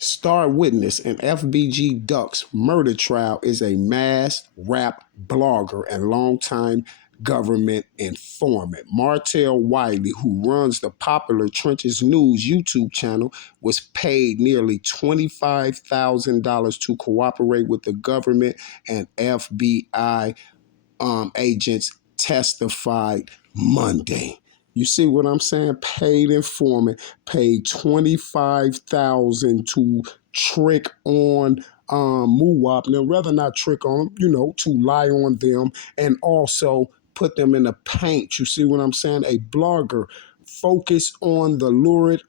Star witness in FBG Duck's murder trial is a masked rap blogger and longtime government informant. Martell Wiley, who runs the popular Trenches News YouTube channel, was paid nearly $25,000 to cooperate with the government, and FBI agents testified Monday. You see what I'm saying? Paid informant, paid 25,000 to trick on Muwap. Now, rather not trick on them, to lie on them and also put them in the paint. You see what I'm saying? A blogger focused on the lurid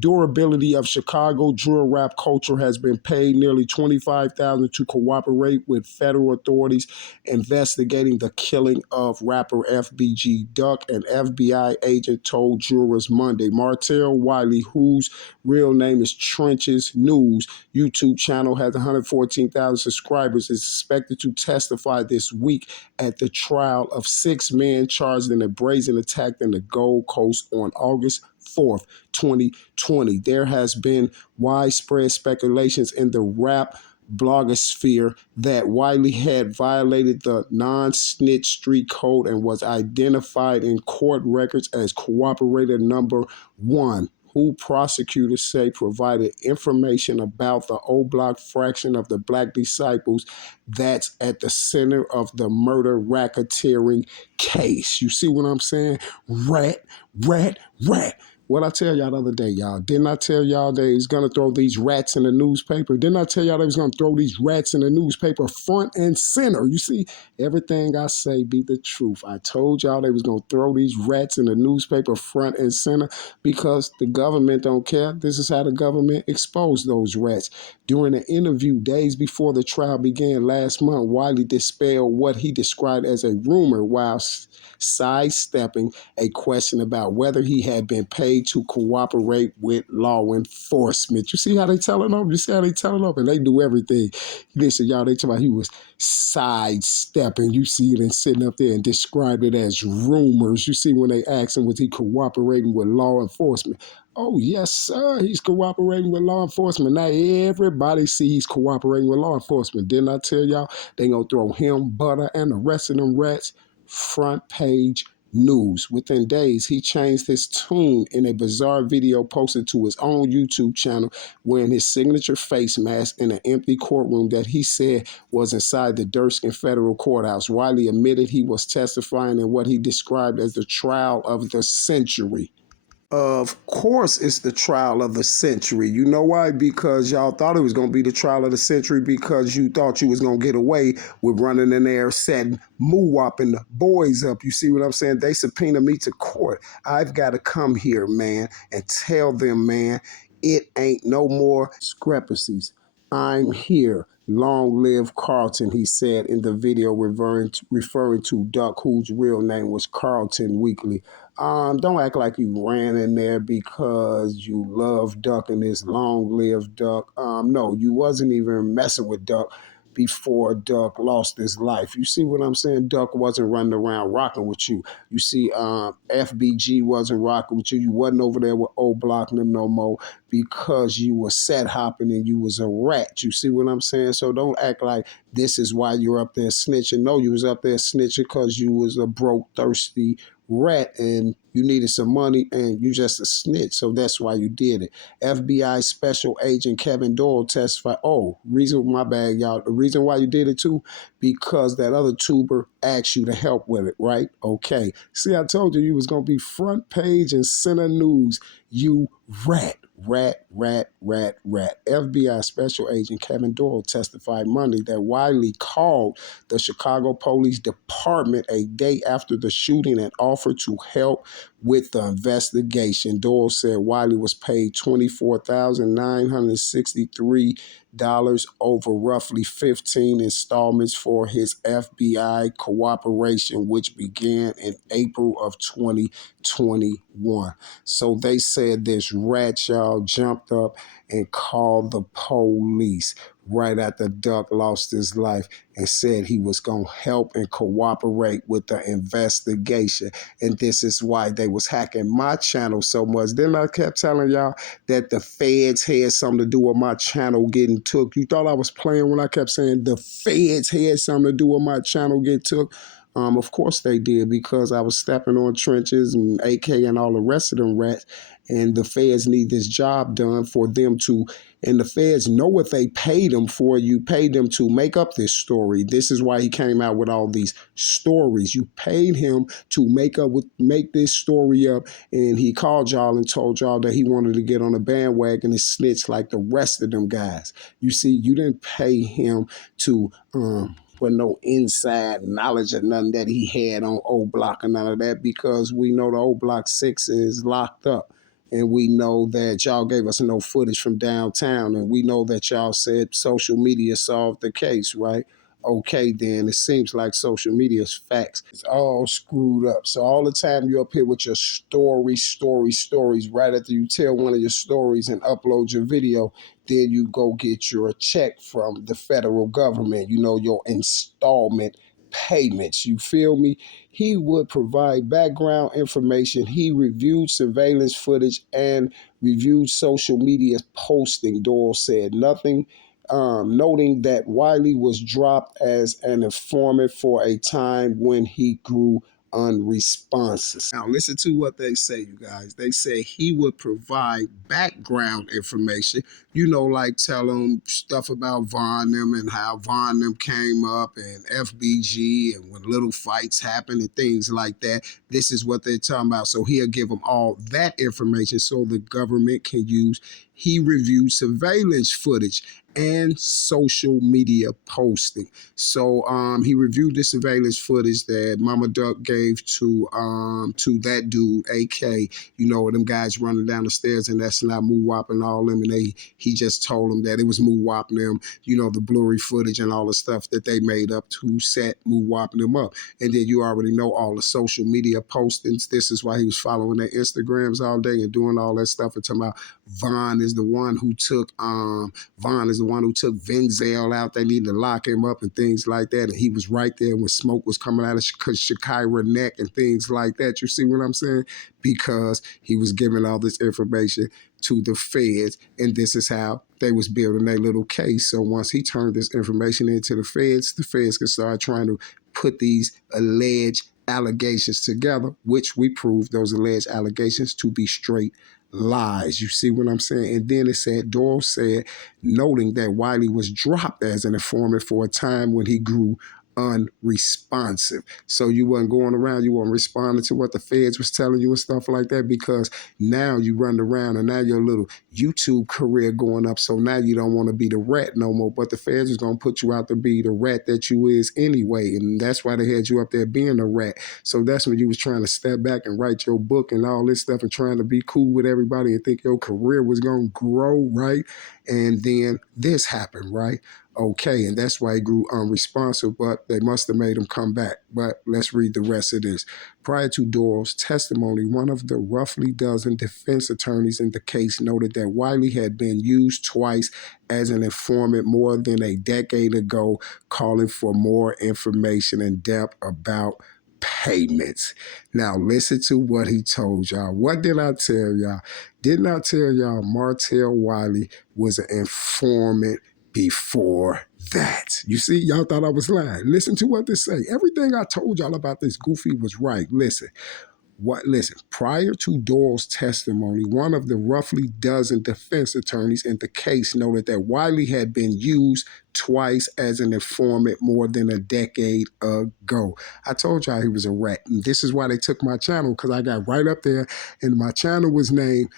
durability of Chicago drill rap culture has been paid nearly $25,000 to cooperate with federal authorities investigating the killing of rapper FBG Duck, an FBI agent told jurors Monday. Martell Wiley, whose real name is Trenches News YouTube channel, has 114,000 subscribers, is expected to testify this week at the trial of 6 men charged in a brazen attack in the Gold Coast on August 4th, 2020. There has been widespread speculations in the rap blogosphere that Wiley had violated the non-snitch street code and was identified in court records as cooperator number 1, who prosecutors say provided information about the O-Block fraction of the Black disciples that's at the center of the murder racketeering case. You see what I'm saying? Rat, rat, rat. What I tell y'all the other day, y'all? Didn't I tell y'all they was going to throw these rats in the newspaper? Didn't I tell y'all they was going to throw these rats in the newspaper front and center? You see, everything I say be the truth. I told y'all they was going to throw these rats in the newspaper front and center because the government don't care. This is how the government exposed those rats. During an interview days before the trial began last month, Wiley dispelled what he described as a rumor while sidestepping a question about whether he had been paid to cooperate with law enforcement. You see how they telling them? You see how they telling them? And they do everything. Listen, y'all, they talking about he was sidestepping. You see it and sitting up there and described it as rumors. You see when they asked him, was he cooperating with law enforcement? Oh, yes, sir. He's cooperating with law enforcement. Now everybody sees he's cooperating with law enforcement. Didn't I tell y'all they gonna throw him, Butter, and the rest of them rats front page news? Within days, he changed his tune in a bizarre video posted to his own YouTube channel wearing his signature face mask in an empty courtroom that he said was inside the Durskin Federal Courthouse. Wiley admitted he was testifying in what he described as the trial of the century. Of course, it's the trial of the century. You know why? Because y'all thought it was going to be the trial of the century because you thought you was going to get away with running in there, setting Muwap and the boys up. You see what I'm saying? They subpoena me to court. I've got to come here, man, and tell them, man, it ain't no more discrepancies. I'm here. Long live Carlton, he said in the video referring to Duck, whose real name was Carlton Weekly. Don't act like you ran in there because you love Duck and this long live Duck. No, you wasn't even messing with Duck before Duck lost his life. You see what I'm saying? Duck wasn't running around rocking with you. You see, FBG wasn't rocking with you. You wasn't over there with O-Block them no more because you was set hopping and you was a rat. You see what I'm saying? So don't act like this is why you're up there snitching. No, you was up there snitching because you was a broke, thirsty rat and you needed some money and you just a snitch. So that's why you did it. FBI Special Agent Kevin Doyle testified. Oh, my bad, y'all. The reason why you did it too, because that other tuber asked you to help with it, right? Okay. See, I told you was going to be front page and center news. You rat. FBI Special Agent Kevin Doyle testified Monday that Wiley called the Chicago Police Department a day after the shooting and offered to help with the investigation. Doyle said Wiley was paid $24,963 over roughly 15 installments for his FBI cooperation, which began in April of 2021. So they said this rat, y'all, jumped up and called the police. right after Duck lost his life, and said he was going to help and cooperate with the investigation. And this is why they was hacking my channel so much. Then I kept telling y'all that the feds had something to do with my channel getting took. You thought I was playing when I kept saying the feds had something to do with my channel getting took? Of course they did, because I was stepping on trenches and AK and all the rest of them rats. And the feds need this job done for them to, and the feds know what they paid them for. You paid them to make up this story. This is why he came out with all these stories. You paid him to make this story up, and he called y'all and told y'all that he wanted to get on a bandwagon and snitch like the rest of them guys. You see, you didn't pay him to for no inside knowledge or nothing that he had on O Block and none of that, because we know the O Block 6 is locked up. And we know that y'all gave us no footage from downtown. And we know that y'all said social media solved the case, right? Okay, then it seems like social media's facts. It's all screwed up. So all the time you're up here with your stories, right after you tell one of your stories and upload your video, then you go get your check from the federal government, your installment payments. You feel me? He would provide background information. He reviewed surveillance footage and reviewed social media posting. Doyle said nothing, noting that Wiley was dropped as an informant for a time when he grew unresponsive. Now, listen to what they say, you guys. They say he would provide background information, like tell them stuff about Von them and how Von them came up and FBG and when little fights happen and things like that. This is what they're talking about. So he'll give them all that information so the government can use. He reviewed surveillance footage and social media posting. So he reviewed the surveillance footage that Mama Duck gave to that dude, AK, them guys running down the stairs, and that's not Moowop and all them, and he just told them that it was Moowop and them, the blurry footage and all the stuff that they made up to set Moowop and them up. And then you already know all the social media postings. This is why he was following their Instagrams all day and doing all that stuff and talking about Von is the one who took Venzel out. They needed to lock him up and things like that. And he was right there when smoke was coming out of Shakira neck and things like that. You see what I'm saying? Because he was giving all this information to the feds, and this is how they was building their little case. So once he turned this information into the feds could start trying to put these alleged allegations together, which we proved those alleged allegations to be straight lies. You see what I'm saying? And then it said, Doyle said, noting that Wiley was dropped as an informant for a time when he grew unresponsive. So you wasn't going around, you weren't responding to what the feds was telling you and stuff like that, because now you run around and now your little YouTube career going up. So now you don't want to be the rat no more, but the feds is going to put you out to be the rat that you is anyway. And that's why they had you up there being a rat. So that's when you was trying to step back and write your book and all this stuff and trying to be cool with everybody and think your career was going to grow, right? And then this happened, right? Okay, and that's why he grew unresponsive, but they must have made him come back. But let's read the rest of this. Prior to Doyle's testimony, one of the roughly dozen defense attorneys in the case noted that Wiley had been used twice as an informant more than a decade ago, calling for more information and depth about payments. Now listen to what he told y'all. What did I tell y'all? Didn't I tell y'all Martell Wiley was an informant before that? You see, y'all thought I was lying. Listen to what they say. Everything I told y'all about this goofy was right. Listen. Prior to Doyle's testimony, one of the roughly dozen defense attorneys in the case noted that Wiley had been used twice as an informant more than a decade ago. I told y'all he was a rat. And this is why they took my channel, because I got right up there and my channel was named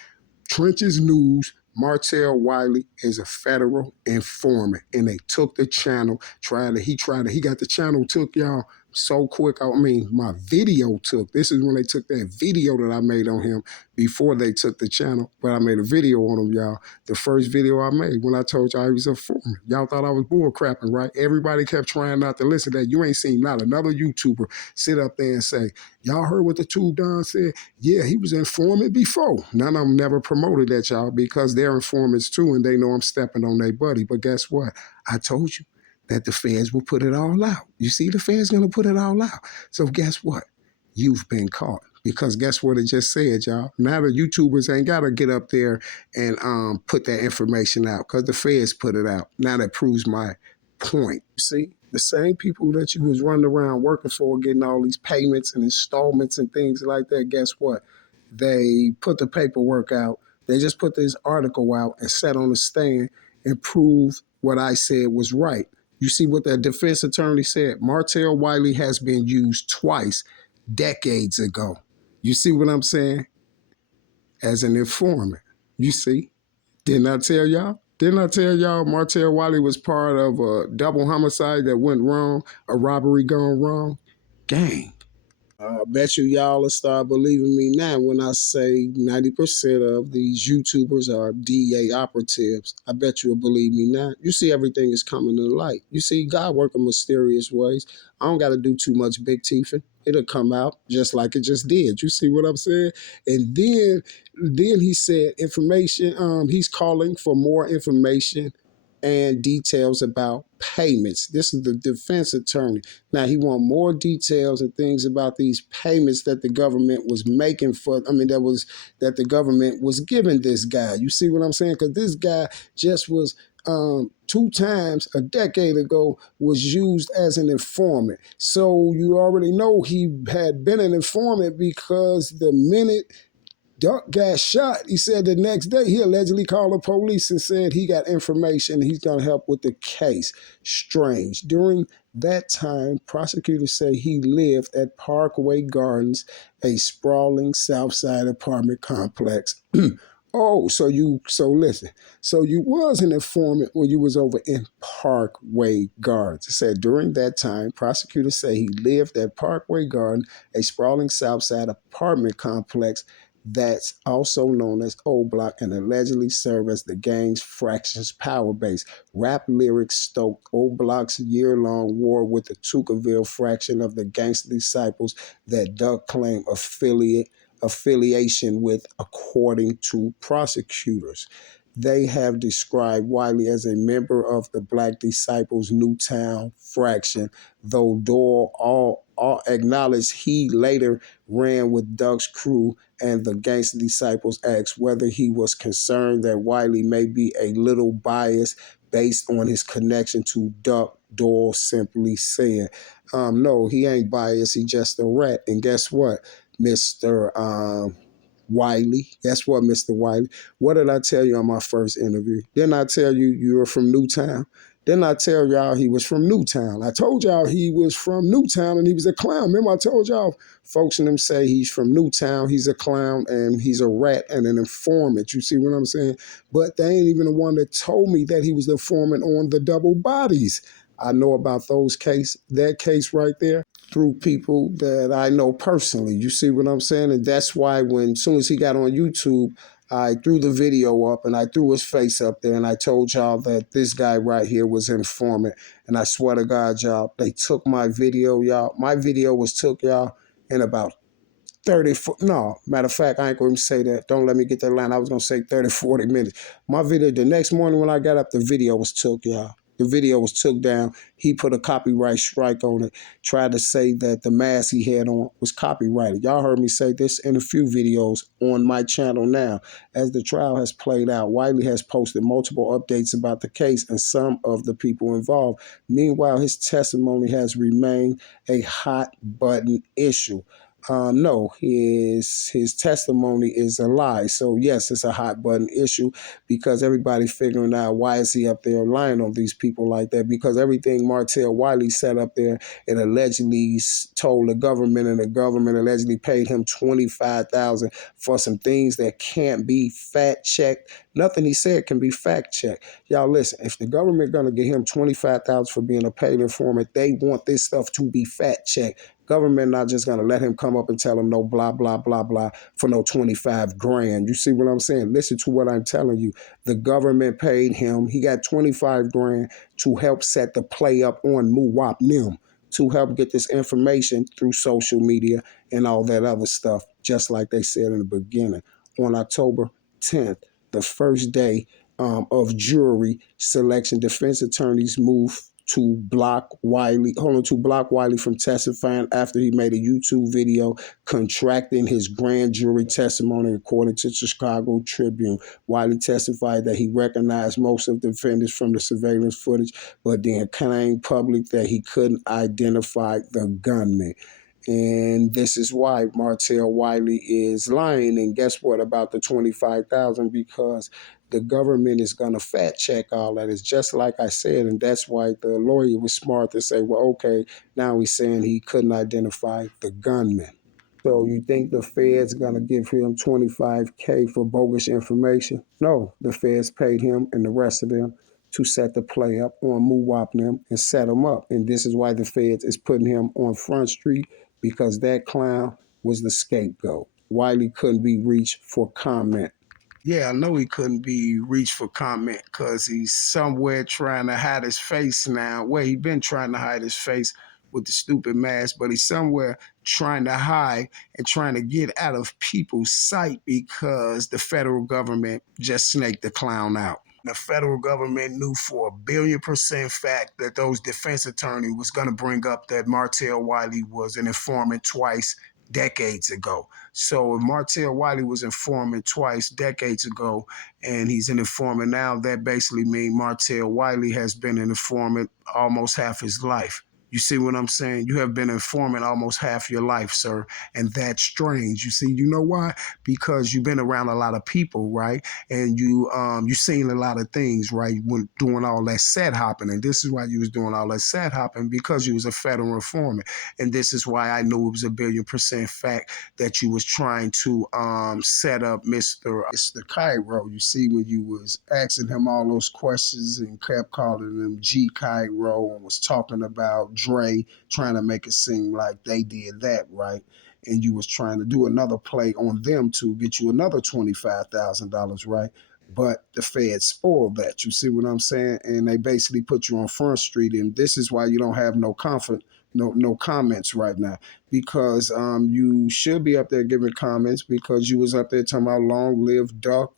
Trenches News. Martell Wiley is a federal informant, and they took the channel. He got the channel took, y'all, so quick. I mean, my video took. This is when they took that video that I made on him before they took the channel. But I made a video on him, y'all. The first video I made when I told y'all he was a foreman. Y'all thought I was bull crapping, right? Everybody kept trying not to listen to that. You ain't seen not another YouTuber sit up there and say, y'all heard what the Tube Don said? Yeah, he was an informant before. None of them never promoted that, y'all, because they're informants too, and they know I'm stepping on their buddy. But guess what? I told you that the feds will put it all out. You see, the feds going to put it all out. So guess what? You've been caught. Because guess what it just said, y'all? Now the YouTubers ain't got to get up there and put that information out because the feds put it out. Now that proves my point. See, the same people that you was running around working for, getting all these payments and installments and things like that, guess what? They put the paperwork out. They just put this article out and sat on the stand and proved what I said was right. You see what the defense attorney said? Martell Wiley has been used twice decades ago. You see what I'm saying? As an informant. You see? Didn't I tell y'all? Didn't I tell y'all Martell Wiley was part of a double homicide that went wrong, a robbery gone wrong? Gang. I bet y'all will start believing me now when I say 90% of these YouTubers are DA operatives. I bet you'll believe me now. You see, everything is coming to light. You see, God work in mysterious ways. I don't got to do too much big teething. It'll come out just like it just did. You see what I'm saying? And then he said information. He's calling for more information and details about payments. This is the defense attorney. Now he want more details and things about these payments that the government was making for. That the government was giving this guy. You see what I'm saying? Because this guy just was 2 times a decade ago was used as an informant. So you already know he had been an informant because the minute Duck got shot, he said the next day he allegedly called the police and said he got information, he's going to help with the case. Strange. During that time, prosecutors say he lived at Parkway Gardens, a sprawling South Side apartment complex. So listen. So you was an informant when you was over in Parkway Gardens. It said during that time, prosecutors say he lived at Parkway Garden, a sprawling South Side apartment complex that's also known as O Block and allegedly served as the gang's fraction's power base. Rap lyrics stoked O Block's year-long war with the Tuckerville fraction of the Gangster Disciples that Duck claimed affiliation with, according to prosecutors. They have described Wiley as a member of the Black Disciples Newtown fraction, though Doyle all acknowledged he later ran with Duck's crew, and the Gangster Disciples asked whether he was concerned that Wiley may be a little biased based on his connection to Duck. Doyle simply said, no, he ain't biased, he just a rat. And guess what, Mr. Wiley. Guess what, Mr. Wiley? What did I tell you on my first interview? Didn't I tell you you were from Newtown? Didn't I tell y'all he was from Newtown? I told y'all he was from Newtown and he was a clown. Remember I told y'all folks in them say he's from Newtown, he's a clown, and he's a rat and an informant. You see what I'm saying? But they ain't even the one that told me that he was the informant on the double bodies. I know about that case right there through people that I know personally. You see what I'm saying? And that's why as soon as he got on YouTube, I threw the video up and I threw his face up there and I told y'all that this guy right here was an informant. And I swear to God, y'all, they took my video, y'all. My video was took, y'all, in about 30, no, matter of fact, I ain't going to say that. Don't let me get that line. I was going to say 30, 40 minutes. My video, the next morning when I got up, the video was took, y'all. The video was took down. He put a copyright strike on it, tried to say that the mask he had on was copyrighted. Y'all heard me say this in a few videos on my channel now. As the trial has played out, Wiley has posted multiple updates about the case and some of the people involved. Meanwhile, his testimony has remained a hot button issue. No, his testimony is a lie. So yes, it's a hot button issue because everybody figuring out why is he up there lying on these people like that? Because everything Martell Wiley said up there, it allegedly told the government, and the government allegedly paid him 25,000 for some things that can't be fact checked. Nothing he said can be fact checked. Y'all listen, if the government gonna give him 25,000 for being a paid informant, they want this stuff to be fact checked. Government not just gonna let him come up and tell him no blah blah blah blah for no 25 grand. You see what I'm saying? Listen to what I'm telling you. The government paid him. He got 25 grand to help set the play up on Muwap Nim, to help get this information through social media and all that other stuff, just like they said in the beginning. On October 10th, the first day of jury selection, defense attorneys moved to block Wiley from testifying after he made a YouTube video contracting his grand jury testimony, according to the Chicago Tribune. Wiley testified that he recognized most of the defendants from the surveillance footage, but then claimed public that he couldn't identify the gunman. And this is why Martell Wiley is lying. And guess what about the 25,000? Because the government is going to fact check all that. It's just like I said, and that's why the lawyer was smart to say, well, okay, now he's saying he couldn't identify the gunman. So you think the Fed's gonna give him 25K for bogus information? No, the Feds paid him and the rest of them to set the play up on Muwap them and set him up. And this is why the Feds is putting him on Front Street, because that clown was the scapegoat. Wiley couldn't be reached for comment. Yeah, I know he couldn't be reached for comment because he's somewhere trying to hide his face now. Well, he been trying to hide his face with the stupid mask, but he's somewhere trying to hide and trying to get out of people's sight because the federal government just snaked the clown out. The federal government knew for a 1,000,000,000% fact that those defense attorney was going to bring up that Martell Wiley was an informant twice decades ago. So if Martell Wiley was informant twice decades ago and he's an informant now, that basically means Martell Wiley has been an informant almost half his life. You see what I'm saying? You have been informant almost half your life, sir. And that's strange. You see, you know why? Because you've been around a lot of people, right? And you've seen a lot of things, right? When doing all that set hopping. And this is why you was doing all that set hopping, because you was a federal informant. And this is why I knew it was a 1,000,000,000% fact that you was trying to set up Mr. Cairo. You see, when you was asking him all those questions and kept calling him G Cairo and was talking about Dre, trying to make it seem like they did that, right? And you was trying to do another play on them to get you another $25,000, right? But the Fed spoiled that. You see what I'm saying? And they basically put you on Front Street, and this is why you don't have no comments right now, because you should be up there giving comments, because you was up there talking about long live Duck,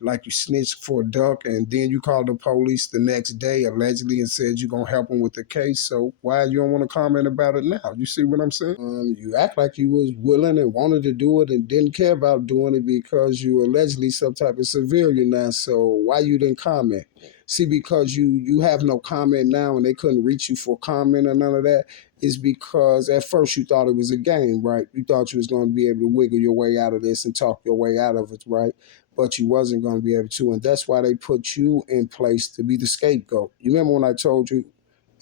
like you snitched for Duck, and then you called the police the next day allegedly and said you're gonna help him with the case. So why you don't want to comment about it now? You see what I'm saying? You act like you was willing and wanted to do it and didn't care about doing it because you allegedly some type of civilian now. So why you didn't comment? See, because you have no comment now and they couldn't reach you for comment or none of that, is because at first you thought it was a game, right? You thought you was going to be able to wiggle your way out of this and talk your way out of it, right? But you wasn't going to be able to, and that's why they put you in place to be the scapegoat. You remember when I told you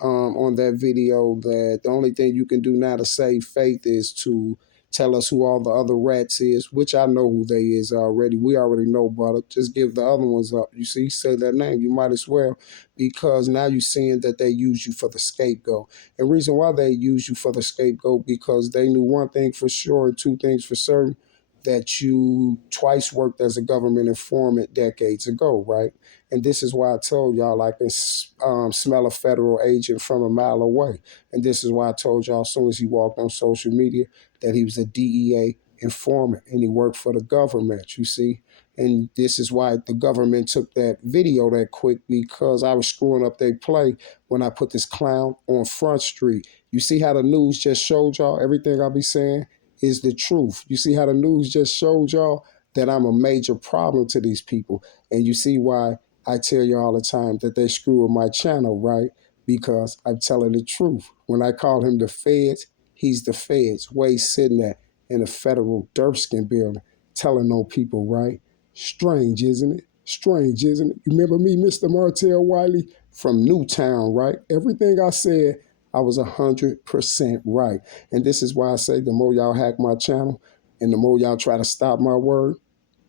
on that video that the only thing you can do now to save faith is to tell us who all the other rats is, which I know who they is already. We already know, brother. Just give the other ones up. You see, say their name. You might as well, because now you're seeing that they use you for the scapegoat. And reason why they use you for the scapegoat, because they knew one thing for sure and two things for certain, that you twice worked as a government informant decades ago, right? And this is why I told y'all I can smell a federal agent from a mile away. And this is why I told y'all as soon as he walked on social media that he was a DEA informant and he worked for the government, you see. And this is why the government took that video that quick, because I was screwing up their play when I put this clown on Front Street. You see how the news just showed y'all everything I be saying is the truth. You see how the news just showed y'all that I'm a major problem to these people. And you see why I tell you all the time that they screw with my channel, right? Because I'm telling the truth. When I call him the feds, He's the feds. Where he's sitting at in the federal Durskin building, telling on people, right? Strange, isn't it? Strange, isn't it? You remember me, Mr. Martell Wiley, from Newtown, right? Everything I said, I was 100% right. And this is why I say the more y'all hack my channel and the more y'all try to stop my word,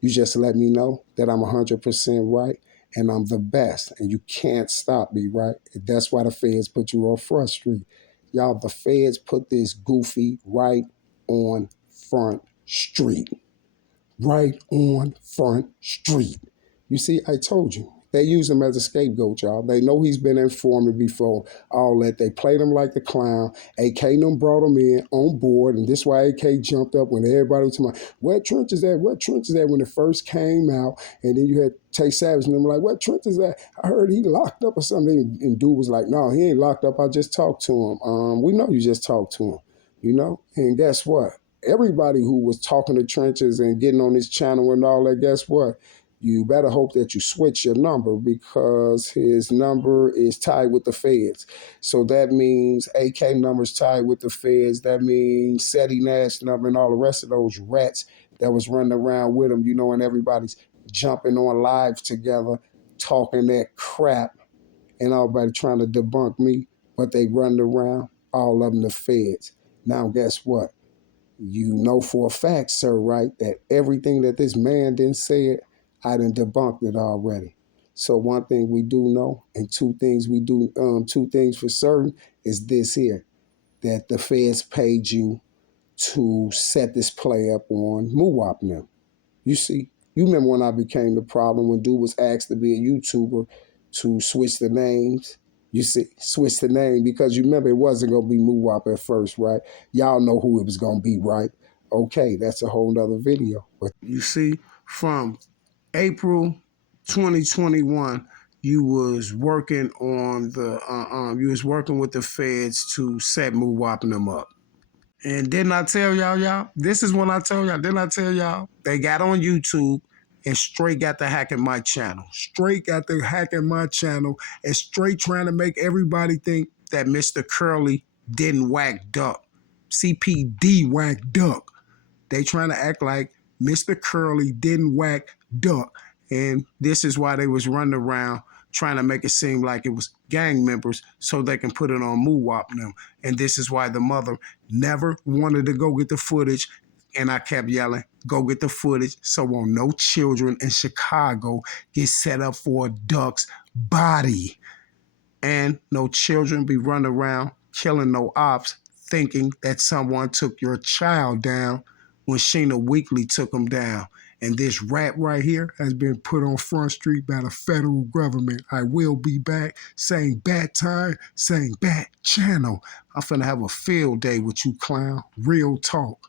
you just let me know that I'm 100% right and I'm the best. And you can't stop me, right? And that's why the feds put you on Front Street. Y'all, the feds put this goofy right on Front Street. Right on Front Street. You see, I told you. They use him as a scapegoat, y'all. They know he's been informant before, all that. They played him like the clown. AK them brought him in on board, and this is why AK jumped up when everybody was talking about, where Trench is at? Where Trench is at? When it first came out, and then you had Tay Savage, and them like, where Trench is at? I heard he locked up or something. And dude was like, no, he ain't locked up. I just talked to him. We know you just talked to him, you know? And guess what? Everybody who was talking to Trenches and getting on his channel and all that, guess what? You better hope that you switch your number because his number is tied with the feds. So that means AK number's tied with the feds. That means Seti Nash number and all the rest of those rats that was running around with him, you know, and everybody's jumping on live together, talking that crap, and everybody trying to debunk me, but they running around, all of them the feds. Now, guess what? You know for a fact, sir, right, that everything that this man didn't say, I done debunked it already. So one thing we do know, and two things for certain, is this here, that the feds paid you to set this play up on Muwap now. You see, you remember when I became the problem, when dude was asked to be a YouTuber to switch the names? You see, switch the name because you remember it wasn't going to be Muwap at first, right? Y'all know who it was going to be, right? Okay, that's a whole nother video. But you see, from April 2021, you was working on the you was working with the feds to set Muwap and them up. And didn't I tell y'all? This is when I told y'all. Didn't I tell y'all? They got on YouTube and straight got the hacking my channel. Straight got the hacking my channel and straight trying to make everybody think that Mr. Curly didn't whack duck. CPD whack duck. They trying to act like Mr. Curly didn't whack duck. And this is why they was running around trying to make it seem like it was gang members so they can put it on Muwap and them. And this is why the mother never wanted to go get the footage. And I kept yelling, go get the footage so won't no children in Chicago get set up for a duck's body. And no children be running around killing no ops thinking that someone took your child down when Sheena Weekly took him down. And this rat right here has been put on Front Street by the federal government. I will be back. Same bat time, same bat channel. I'm finna have a field day with you, clown. Real talk.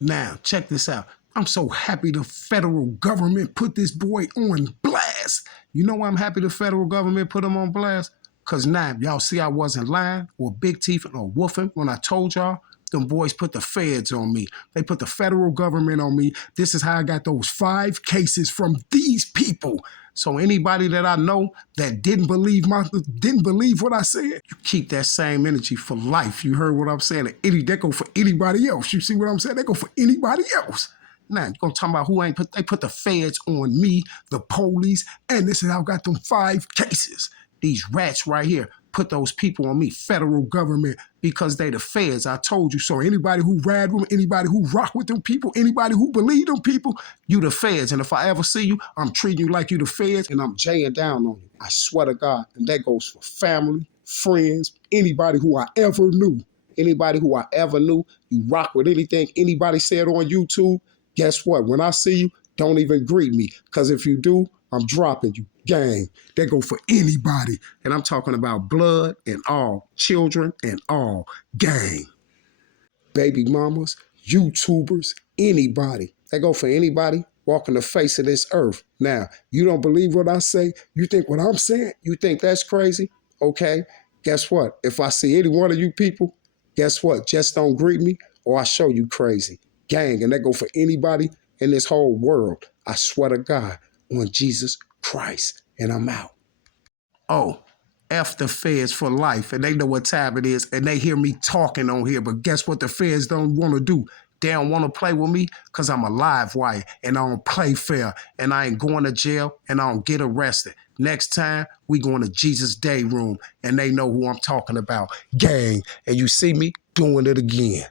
Now, check this out. I'm so happy the federal government put this boy on blast. You know why I'm happy the federal government put him on blast? Because now, y'all see I wasn't lying or big teeth or woofing when I told y'all. Them boys put the feds on me. They put the federal government on me. This is how I got those 5 cases from these people. So anybody that I know that didn't believe what I said, you keep that same energy for life. You heard what I'm saying? They go for anybody else. You see what I'm saying? They go for anybody else. Now, you're going to talk about who ain't put, they put the feds on me, the police, and this is how I got them 5 cases. These rats right here put those people on me, federal government, because they the feds. I told you so. Anybody who ride with them, anybody who rock with them people, anybody who believe them people, you the feds. And if I ever see you, I'm treating you like you the feds and I'm jaying down on you. I swear to God. And that goes for family, friends, anybody who I ever knew. Anybody who I ever knew, you rock with anything anybody said on YouTube, guess what? When I see you, don't even greet me. Because if you do, I'm dropping you. Gang. They go for anybody. And I'm talking about blood and all, children and all, gang. Baby mamas, YouTubers, anybody. They go for anybody walking the face of this earth. Now, you don't believe what I say? You think what I'm saying? You think that's crazy? Okay. Guess what? If I see any one of you people, guess what? Just don't greet me or I show you crazy. Gang. And they go for anybody in this whole world. I swear to God on Jesus Christ. And I'm out. Oh, F the feds for life, and they know what time it is, and they hear me talking on here. But guess what the feds don't want to do? They don't want to play with me because I'm a live wire and I don't play fair and I ain't going to jail and I don't get arrested. Next time, we going to Jesus' Day Room and they know who I'm talking about. Gang, and you see me doing it again.